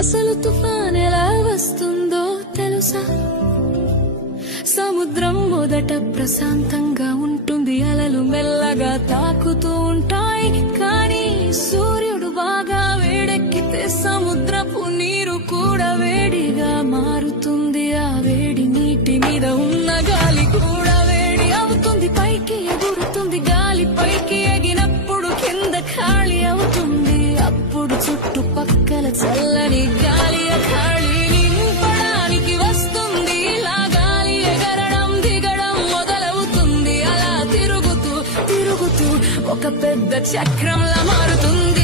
అసలు తుఫాన్ ఎలా వస్తుందో తెలుసా? సముద్రం మొదట ప్రశాంతంగా ఉంటుంది, అలలు మెల్లగా తాకుతూ ఉంటాయి. కానీ సూర్యుడు బాగా వేడెక్కితే సముద్రపు నీరు కూడా వేడిగా మారుతుంది. ఆ వేడి నీటి మీద ఉన్న గాలి కూడా వేడి అవుతుంది, పైకి ఎగురుతుంది. గాలి పైకి ఎగినప్పుడు కింద ఖాళీ అవుతుంది. అప్పుడు చుట్టుపక్కల చల్లని గాలి ఖాళీ నింపడానికి వస్తుంది. ఇలా గాలి ఎగరడం దిగడం మొదలవుతుంది. అలా తిరుగుతూ తిరుగుతూ ఒక పెద్ద చక్రంలా మారుతుంది.